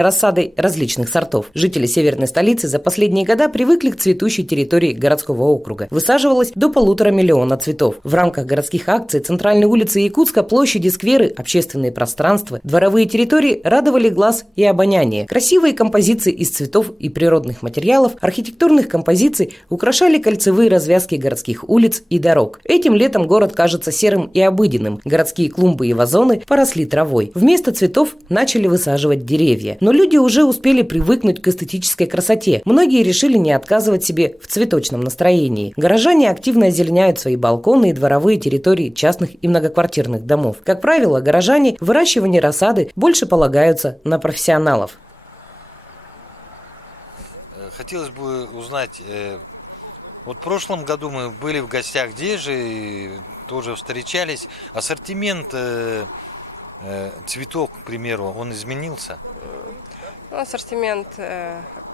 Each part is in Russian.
рассадой различных сортов. Жители северной столицы за последние года привыкли к цветущей территории городского округа. Высаживалось до 1,5 миллиона цветов. В рамках городских акций центральные улицы Якутска, площади, скверы, общественные пространства, дворовые территории радовали глаз и обоняние. Красивые композиции из цветов и природных материалов, архитектурных композиций украшали кольцевые развязки городских улиц и дорог. Этим летом город кажется серым и обыденным. Городские клумбы и вазоны поросли травой. Вместо цветов начали высаживать деревья. Но люди уже успели привыкнуть к эстетической красоте. Многие решили не отказывать себе в цветочном настроении. Горожане активно озеленяют свои балконы и дворовые территории частных и многоквартирных домов. Как правило, горожане в выращивании рассады больше полагаются на профессионалов. Хотелось бы узнать, вот в прошлом году мы были в гостях здесь же, и тоже встречались. Ассортимент цветов, к примеру, он изменился? Ну, ассортимент,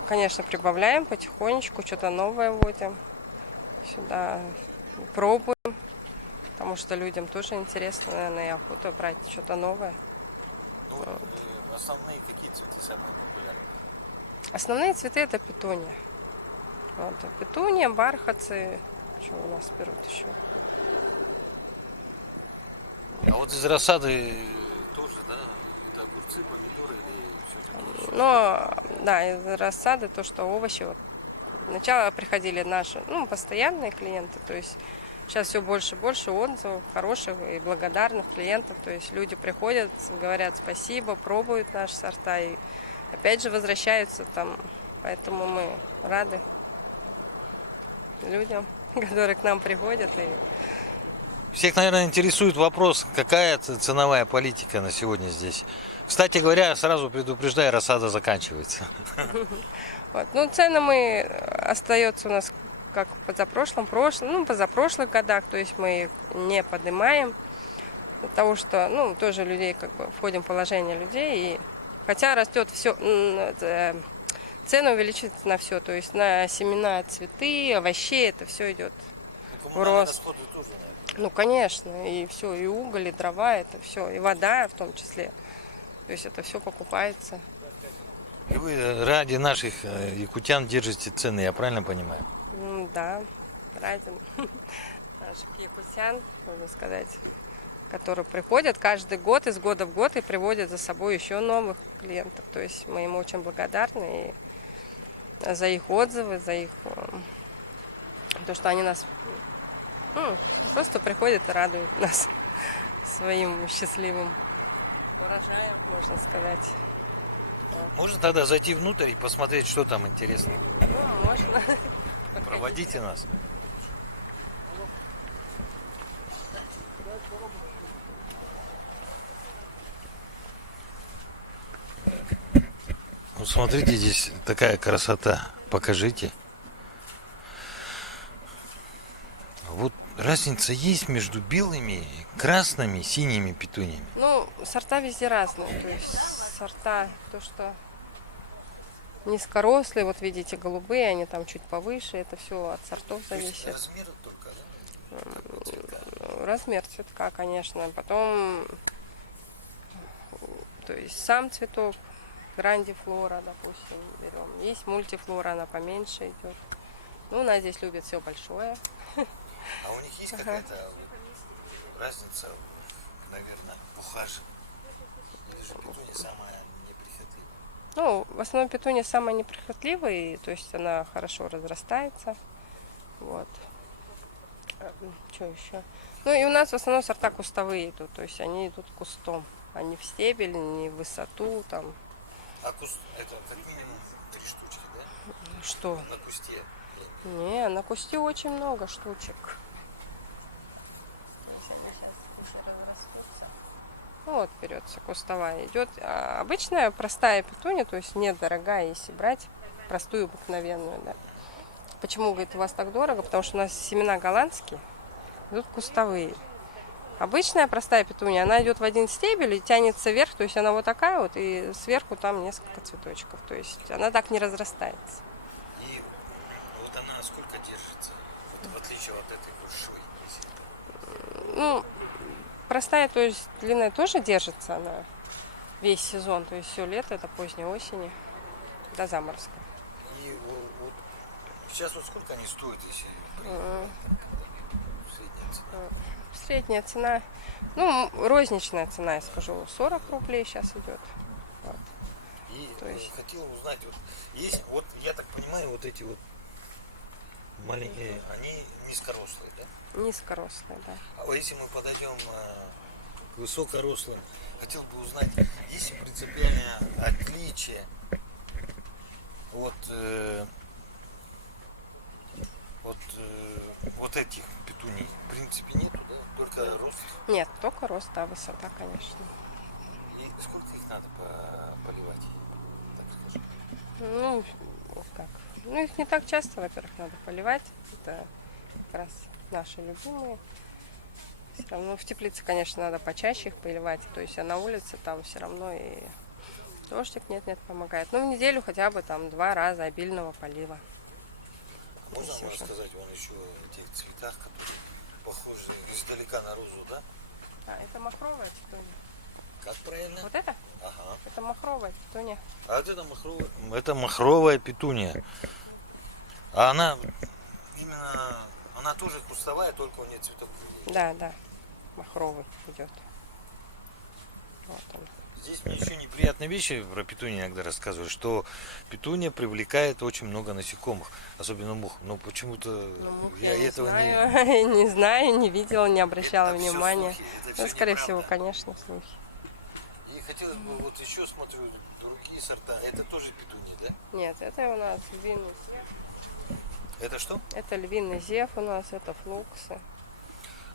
конечно, прибавляем потихонечку, что-то новое вводим сюда, пробуем, потому что людям тоже интересно, наверное, и охота брать что-то новое. Ну, основные какие цветы самые популярные? Основные цветы это петуния. Вот, петуния, бархатцы, что у нас берут еще. А вот из рассады тоже, да? Это огурцы, помидоры или все-таки? Но, да, из рассады то, что овощи. Вот. Сначала приходили наши, постоянные клиенты, то есть сейчас все больше и больше отзывов, хороших и благодарных клиентов. То есть люди приходят, говорят спасибо, пробуют наши сорта и опять же возвращаются там. Поэтому мы рады людям, которые к нам приходят. И Всех, наверное, интересует вопрос, какая ценовая политика на сегодня здесь. Кстати говоря, сразу предупреждаю, рассада заканчивается. вот. Цены мы остается у нас как в позапрошлых годах, то есть мы их не поднимаем, потому что, тоже людей входим в положение людей, и хотя растет все, цены увеличиваются на все, то есть на семена, цветы, овощей, это все идет в рост. Конечно, и все, и уголь, и дрова, это все, и вода в том числе. То есть это все покупается. И вы ради наших якутян держите цены, я правильно понимаю? Да, ради наших якутян, можно сказать, которые приходят каждый год, из года в год, и приводят за собой еще новых клиентов. То есть мы им очень благодарны и за их отзывы, за их то, что они нас просто приходят и радуют нас своим счастливым урожаем, можно сказать. Можно тогда зайти внутрь и посмотреть, что там интересно? Можно. Проводите нас. Вот смотрите, здесь такая красота. Покажите. Вот разница есть между белыми, красными, синими петуниями? Сорта везде разные. То есть сорта, то, что низкорослые, вот видите, голубые, они там чуть повыше, это все от сортов зависит. Размер только, да? Размер цветка, конечно. Потом, то есть сам цветок, грандифлора, допустим, берем. Есть мультифлора, она поменьше идет. У нас здесь любят все большое. А у них есть какая-то разница, наверное, в ухаживании? Или же петуния самая неприхотливая? В основном петуния самая неприхотливая, то есть она хорошо разрастается. Вот. Что еще? И у нас в основном сорта кустовые идут, то есть они идут кустом, а не в стебель, не в высоту там. А куст это как минимум 3 штучки, да? Что? На кусте? Не, на кусте очень много штучек. Вот берется кустовая идет. А обычная простая петуния, то есть недорогая, если брать простую обыкновенную, да. Почему, говорит, у вас так дорого? Потому что у нас семена голландские, идут кустовые. Обычная простая петуния, она идет в один стебель и тянется вверх, то есть она вот такая вот, и сверху там несколько цветочков, то есть она так не разрастается. И вот она сколько держится, вот в отличие от этой большой? Простая, то есть длинная тоже держится она. весь сезон, то есть все лето, это поздней осени до заморозка. И вот сейчас вот сколько они стоят, если М, средняя цена? Средняя цена, ну, розничная цена, я скажу, 40 рублей сейчас идет. Вот. И То есть- хотел узнать, вот есть, вот я так понимаю, вот эти вот маленькие, они низкорослые, да? Низкорослая, да. А вот если мы подойдем к высокорослым, хотел бы узнать, есть ли принципиальное отличие от вот этих петуний? В принципе нету, да? Только рост. Нет, только рост, да, высота, конечно. И сколько их надо поливать? Так скажем. Ну, как? Ну, их не так часто, во-первых, надо поливать. Это как раз наши любимые. Все равно в теплице, конечно, надо почаще их поливать. То есть, а на улице там все равно и дождик нет-нет помогает. Ну, в неделю хотя бы там 2 раза обильного полива. Можно Если вам уже. рассказать вон еще о тех цветах, которые похожи издалека на розу, да? А, это махровая петуния. Как правильно? Вот это? Ага. Это махровая петуния. А вот это махровая петуния. А она именно, она тоже кустовая, только у нее цветок другой. Да, да, махровый идет. Вот он. Здесь мне еще неприятные вещи про петунию иногда рассказывают, что петуния привлекает очень много насекомых, особенно мух. Но почему-то Ну, мух я не этого знаю, не знаю, не видела, не обращала Это всё внимания. слухи, это Ну, всё скорее неправда. всего, конечно, слухи. И хотелось бы, вот еще смотрю, другие сорта. Это тоже петуния, да? Нет, это у нас львиный зев. Это что? Это львиный зев у нас, это флуксы.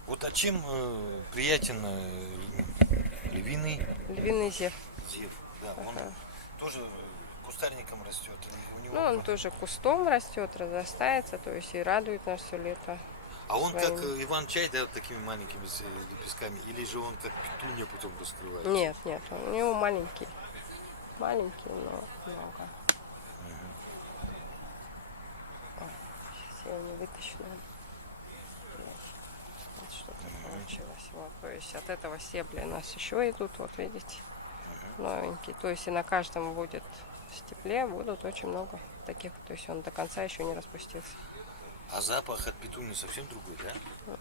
Вот а чем приятен львиный Львиный зев. зев? Да, он Ага. тоже кустарником растет. У него Ну, он тоже кустом растет, разрастается, то есть и радует нас все лето. А он как своими. Иван-чай, да, вот такими маленькими лепестками, или же он как петуния потом раскрывается? Нет, нет, у него маленький. Маленький, но много. Сейчас я его не вытащу, наверное. Вот что-то получилось. Вот, то есть от этого стебля у нас еще идут, вот видите, новенькие. То есть и на каждом будет стебле будут очень много таких. То есть он до конца еще не распустился. А запах от петунии совсем другой, да?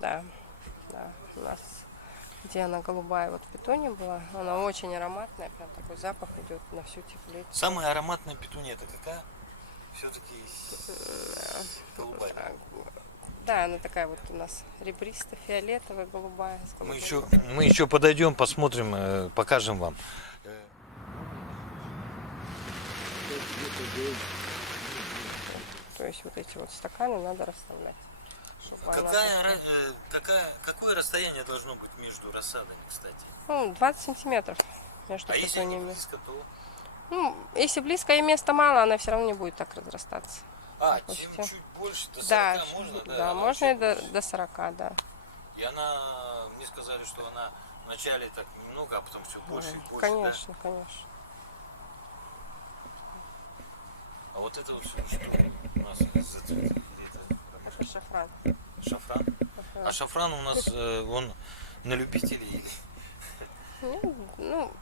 Да, да. У нас, где она голубая, вот петуния была, она очень ароматная, прям такой запах идет на всю теплицу. Самая ароматная петуния это какая? Все-таки голубая. Да, она такая вот у нас ребристо-фиолетовая, голубая. с голубым. Мы еще подойдем, посмотрим, покажем вам. То есть вот эти вот стаканы надо расставлять. Чтобы она Какое расстояние должно быть между рассадами, кстати? ну, 20 сантиметров между А если они петуниями. близко, то... Ну, если близко и места мало, она все равно не будет так разрастаться. А, Допустим. чем чуть больше, до 40 Да, можно? да, она можно и вообще до 40, да. И она, мне сказали, что она вначале так немного, а потом все больше и больше. Конечно, конечно. Да? А вот это вот все, что у нас за цвет? Или это ромашка? Это шафран. Шафран? А шафран у нас, он на любителей или... Ну,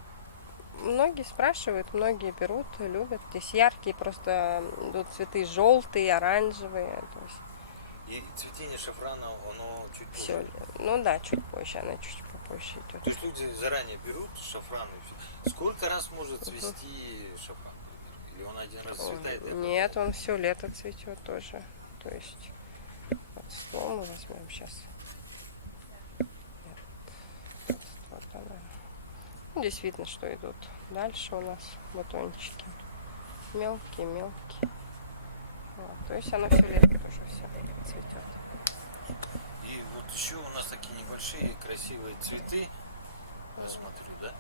многие спрашивают, многие берут, любят. Здесь яркие просто идут цветы желтые, оранжевые. То есть И цветение шафрана, оно чуть позже. все. Ну да, чуть позже, она чуть попозже идет. То есть люди заранее берут шафран и все. Сколько раз может цвести шафран, например? Или он один раз цветает? Нет, он все лето цветет тоже. То есть вот ствол мы возьмем сейчас. Вот она. Ну, здесь видно, что идут дальше у нас бутончики. Мелкие. Вот. То есть оно все лето тоже все цветет. И вот еще у нас такие небольшие красивые цветы. Я смотрю, да?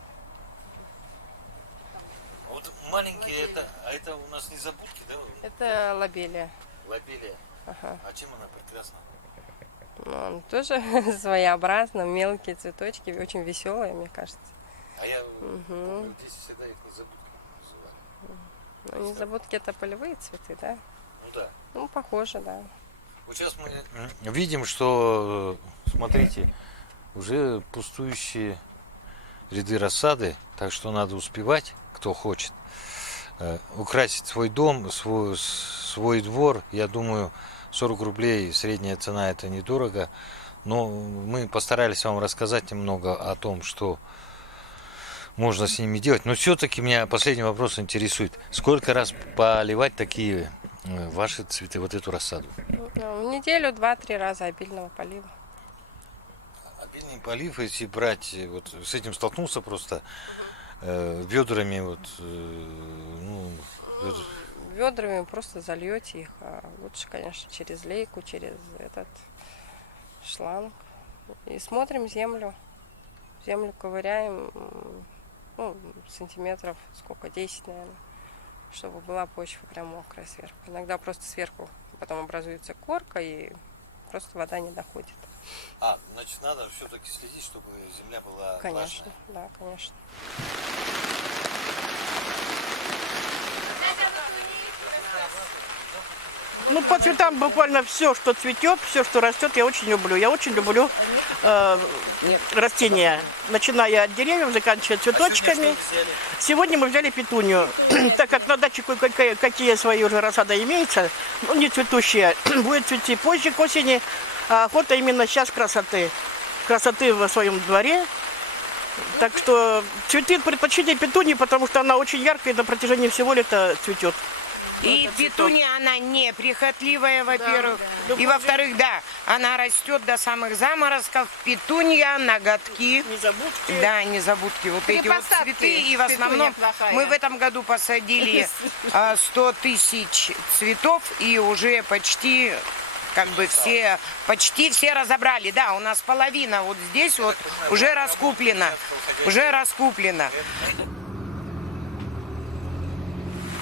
А вот маленькие это у нас незабудки, да? Это лобелия. Лобелия. Ага. А чем она прекрасна? Ну, он тоже своеобразно, мелкие цветочки, очень веселые, мне кажется. А я помню, здесь всегда их незабудками называли. Ну, незабудки это полевые цветы, да? Ну да. Ну, похоже, да. Вот сейчас мы видим, что, смотрите, уже пустующие ряды рассады, так что надо успевать, кто хочет, украсить свой дом, свой двор. Я думаю, 40 рублей средняя цена, это недорого. Но мы постарались вам рассказать немного о том, что можно с ними делать. Но все-таки меня последний вопрос интересует. Сколько раз поливать такие ваши цветы, вот эту рассаду? В неделю 2-3 раза обильного полива. Обильный полив, если брать, вот с этим столкнулся просто ведрами, вот, Ведрами просто зальете их, а лучше, конечно, через лейку, через этот шланг. И смотрим землю. Землю ковыряем, сантиметров сколько, 10, наверное, чтобы была почва прям мокрая сверху. Иногда просто сверху потом образуется корка, и просто вода не доходит. Значит, надо все-таки следить, чтобы земля была Конечно, влажная. да, конечно. Ну, по цветам буквально все, что цветет, все, что растет, я очень люблю. Я очень люблю растения, начиная от деревьев, заканчивая цветочками. Сегодня мы взяли петунью, так как на даче какие свои уже рассады имеются, не цветущие, будет цвести позже к осени, а охота именно сейчас красоты в своем дворе. Так что цветы предпочтение петуньи, потому что она очень яркая и на протяжении всего лета цветет. И петуния, она неприхотливая, во-первых. И во-вторых, да, она растет до самых заморозков. Петунья, ноготки. Незабудки. Да, незабудки. Вот эти вот цветы. И в основном мы в этом году посадили 100 тысяч цветов. И уже почти почти все разобрали. Да, у нас половина вот здесь вот уже раскуплена.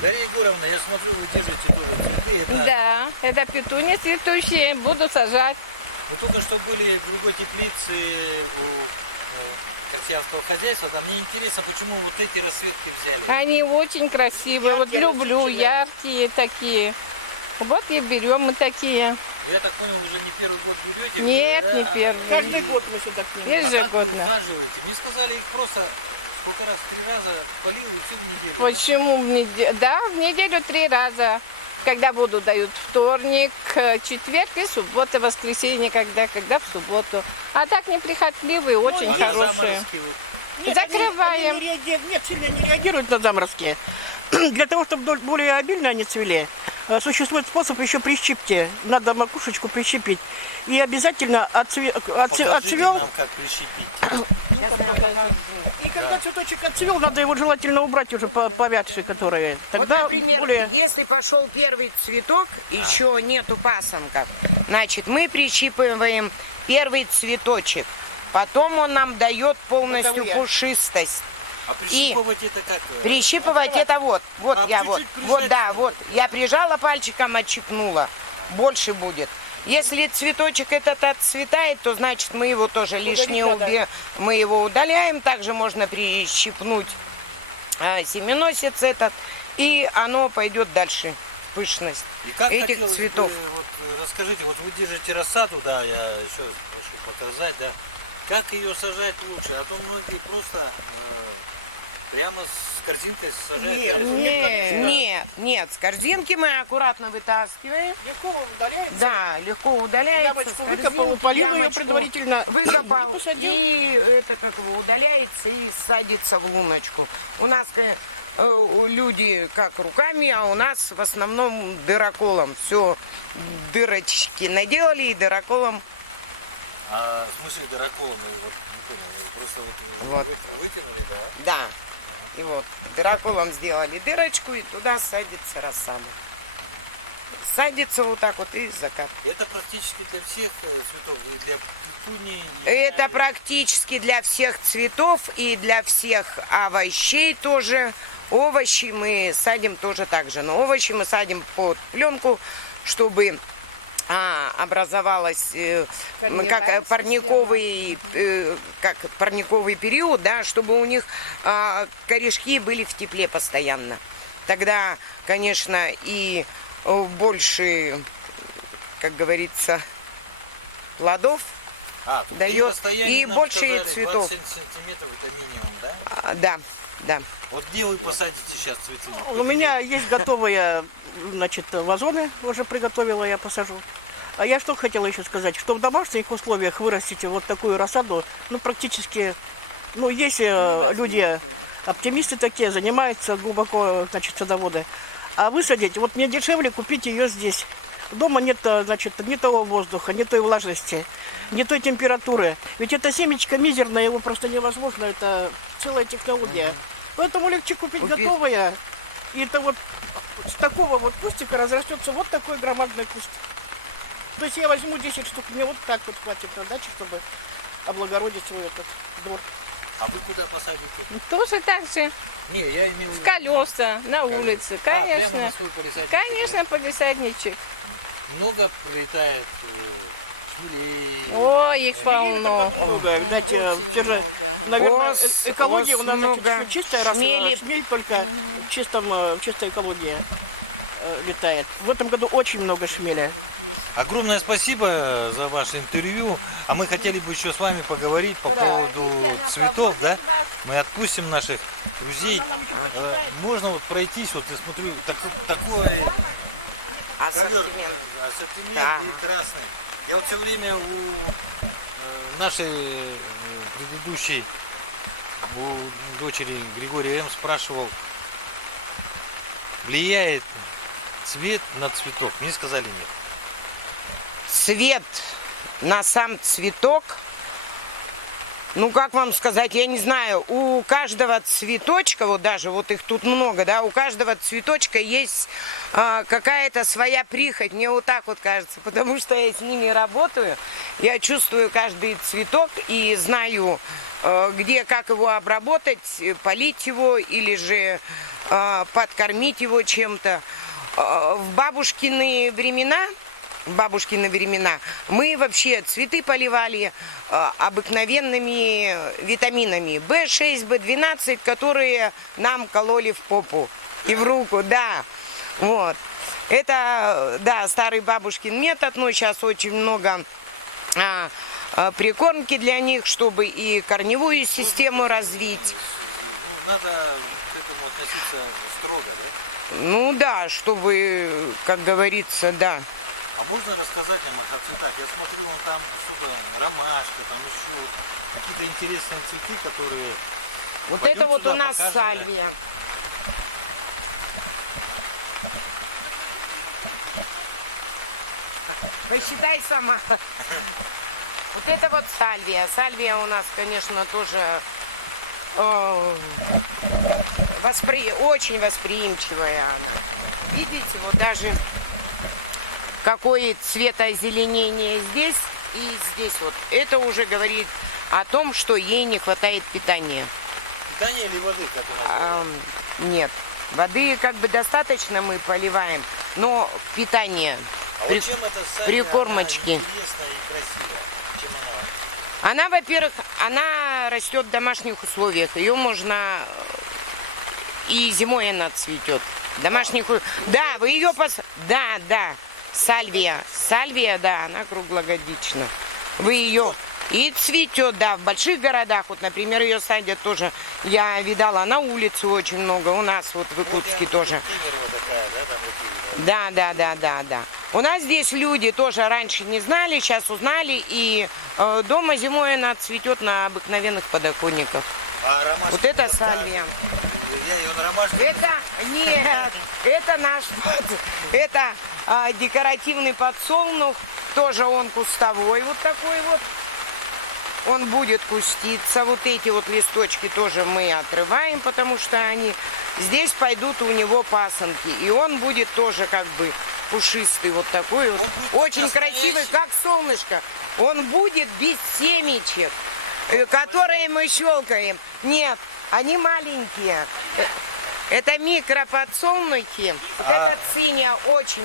Дарья Егоровна, я смотрю, вы держите тоже цветы. Да, это петуния цветущие, буду сажать. Вы только что были в другой теплице у крестьянского хозяйства. Там мне интересно, почему вот эти расцветки взяли. Они очень красивые, вот люблю, яркие такие. Вот и берем мы такие. Я так понял, уже не первый год берете? Нет, да? не первый. Каждый год мы сюда к ним. Ежегодно. Ухаживаете. Мне сказали, их просто сколько раз, 3 раза полил и все в неделю. Почему в неделю? Да, в неделю 3 раза. Когда воду дают вторник, четверг и суббота, воскресенье, когда в субботу. А так неприхотливые, очень А хорошие. заморозки вот? Нет, Закрываем. Нет, сильно не реагируют на заморозки. Для того, чтобы более обильно они цвели, существует способ еще прищипки. Надо макушечку прищипить. И обязательно Покажите отцвел. нам, как прищепить. И когда цветочек отцвел, надо его желательно убрать уже повядшие, которые. Тогда Вот, например, более... если пошел первый цветок, еще нету пасынков, значит, мы прищипываем первый цветочек. Потом он нам дает полностью пушистость. А прищипывать это как? Прищипывать это вот я прижала пальчиком, отщипнула. Больше будет. Если цветочек этот отцветает, то значит мы его тоже лишнее мы его удаляем. Также можно прищипнуть семеносец этот, и оно пойдет дальше в пышность И как этих цветов. Вот, расскажите, вот вы держите рассаду, да, я еще прошу показать, да. Как ее сажать лучше? А то многие просто прямо с корзинкой сажают. Нет, с корзинки мы аккуратно вытаскиваем. Легко удаляется. Да, легко удаляется. Ямочку выкопал, полил ее ямочку предварительно. выкопал, Посадил. и это как его удаляется и садится в луночку. У нас люди как руками, а у нас в основном дыроколом. Все дырочки наделали и дыроколом. А в смысле дыроколом? Вот, не понял, просто Вот. вытянули, да? Да. И вот дыроколом сделали дырочку, и туда садится рассада. Садится вот так вот и закат. Это практически для всех цветов, и для петунии. Это практически для всех цветов и для всех овощей тоже. Овощи мы садим тоже так же. Но овощи мы садим под пленку, чтобы образовалась как парниковый период, да, чтобы у них корешки были в тепле постоянно. Тогда, конечно, и больше, как говорится, плодов при дает расстоянии и нам больше сказали, цветов. 20 сантиметров это минимум, да? Да, да. Вот где вы посадите сейчас цветы? У меня есть готовые, значит, вазоны, уже приготовила, я посажу. А я что хотела еще сказать, что в домашних условиях вырастить вот такую рассаду, ну, практически, ну, есть люди, оптимисты такие, занимаются глубоко, значит, садоводы. А высадить, вот мне дешевле купить ее здесь. Дома нет, значит, ни того воздуха, ни той влажности, ни той температуры. Ведь это семечко мизерное, его просто невозможно, это целая технология. Поэтому легче купить готовое. И это вот с такого вот кустика разрастется вот такой громадный куст. То есть я возьму 10 штук, мне вот так вот хватит на даче, чтобы облагородить свой этот двор. А вы куда посадите? Тоже так же. Не, я имею в В виду... колеса, на улице, прямо конечно. на свой полисадничек. Конечно, полисадничек. Много прилетает шмелей. Ой, их полно. Много, видать, все же, наверное, Ос экология у нас значит, много. всё чистая, раз Шмели. шмель только в чистой экологии летает. В этом году очень много шмеля. Огромное спасибо за ваше интервью. А мы хотели бы еще с вами поговорить по поводу цветов, да? Мы отпустим наших друзей. Можно вот пройтись, вот я смотрю, такой Ассортимент. ассортимент Да. прекрасный. Я вот все время у нашей предыдущей, у дочери Григория М. спрашивал, влияет цвет на цветок? Мне сказали нет. Цвет на сам цветок, ну как вам сказать, я не знаю, у каждого цветочка, вот даже вот их тут много, да, у каждого цветочка есть какая-то своя прихоть, мне вот так вот кажется, потому что я с ними работаю, я чувствую каждый цветок и знаю, где, как его обработать, полить его или же подкормить его чем-то. В бабушкины времена мы вообще цветы поливали обыкновенными витаминами В6, В12, которые нам кололи в попу и в руку, да. Вот. Это, да, старый бабушкин метод, но сейчас очень много прикормки для них, чтобы и корневую систему развить. Надо к этому относиться строго, да? Ну да, чтобы, как говорится, да. А можно рассказать нам о цветах? Я смотрю, вон там что-то ромашка, там еще какие-то интересные цветы, которые... Вот Пойдем это вот сюда, у нас покажем, сальвия. Посчитай сама. Вот это вот сальвия. Сальвия у нас, конечно, тоже очень восприимчивая она. Видите, вот даже какое цветоозеленение здесь и здесь вот. Это уже говорит о том, что ей не хватает питания. Питание или воды, как у нас? Нет. Воды как бы достаточно мы поливаем, но питание, А вот чем эта сальвия, прикормочки. она интересная и красивая? Чем она? Она, во-первых, она растет в домашних условиях. Ее можно и зимой она цветет. Домашних... Да, вы ее Да. Сальвия. Сальвия, да, она круглогодична. Вы ее... И цветет, да, в больших городах. Вот, например, ее садят тоже. Я видала на улице очень много. У нас вот в Иркутске тоже. Да. У нас здесь люди тоже раньше не знали, сейчас узнали. И дома зимой она цветет на обыкновенных подоконниках. А ромашка, Вот это сальвия. Я ее на ромашке... Нет, это наш, это декоративный подсолнух, тоже он кустовой вот такой вот. Он будет куститься, вот эти вот листочки тоже мы отрываем, потому что они здесь пойдут у него пасынки. И он будет тоже как бы пушистый вот такой вот, очень красивый, как солнышко. Он будет без семечек, которые мы щелкаем. Нет, они маленькие. Это микроподсолнухи. Вот эта циния очень.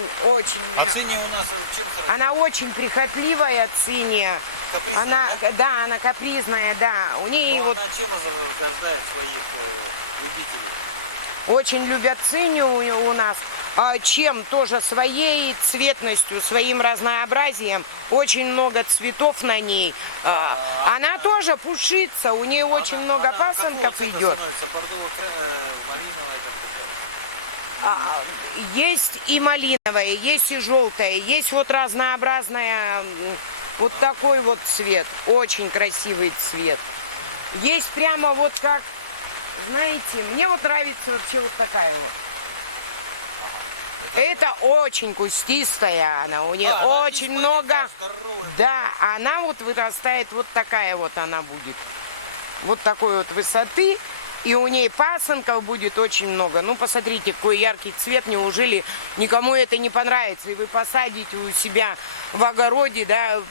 А циния у нас чем хороша? Она очень прихотливая циния. Капризная, Она, да? да, она капризная, да. У нее Но вот она чем ограждает своих любителей? очень любят циню у нас, чем тоже своей цветностью, своим разнообразием. Очень много цветов на ней. Она тоже пушится, у нее очень много пасынков идет. Есть и малиновая, есть и желтая, есть вот разнообразная, вот такой вот цвет, очень красивый цвет. Есть прямо вот как, знаете, мне вот нравится вообще вот такая вот. Это очень кустистая она, у нее очень много, да, она вот вырастает, вот такая вот она будет, вот такой вот высоты. И у ней пасынков будет очень много. Ну, посмотрите, какой яркий цвет. Неужели никому это не понравится? И вы посадите у себя в огороде, да,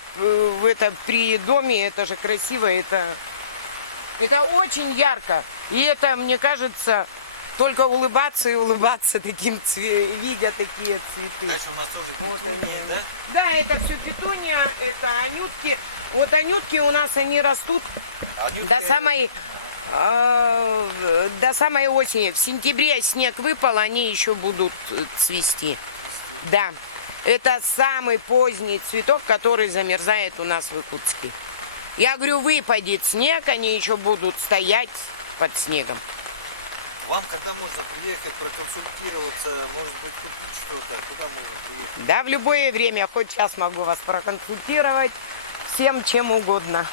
при доме. Это же красиво. Это очень ярко. И это, мне кажется, только улыбаться и улыбаться таким видя такие цветы. Дальше у нас тоже петуния, да? Да, это все петуния, это анютки. Вот анютки у нас, они растут до самой осени. В сентябре снег выпал, они еще будут цвести. Да, это самый поздний цветок, который замерзает у нас в Якутске. Я говорю, выпадет снег, они еще будут стоять под снегом. Вам когда можно приехать, проконсультироваться, может быть, что-то, куда можно приехать? Да, в любое время, хоть сейчас могу вас проконсультировать всем, чем угодно.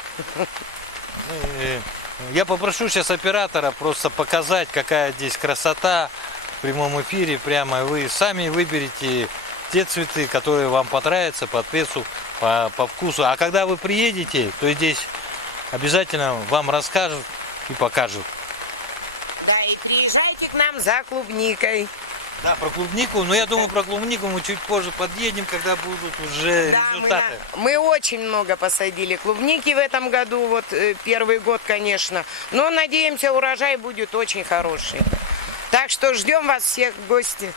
Я попрошу сейчас оператора просто показать, какая здесь красота в прямом эфире. Прямо вы сами выберете те цветы, которые вам понравятся по цвету, по вкусу. А когда вы приедете, то здесь обязательно вам расскажут и покажут. Да, и приезжайте к нам за клубникой. Да, про клубнику. Но я думаю, про клубнику мы чуть позже подъедем, когда будут уже результаты. Мы очень много посадили клубники в этом году, вот первый год, конечно. Но надеемся, урожай будет очень хороший. Так что ждем вас всех в гости.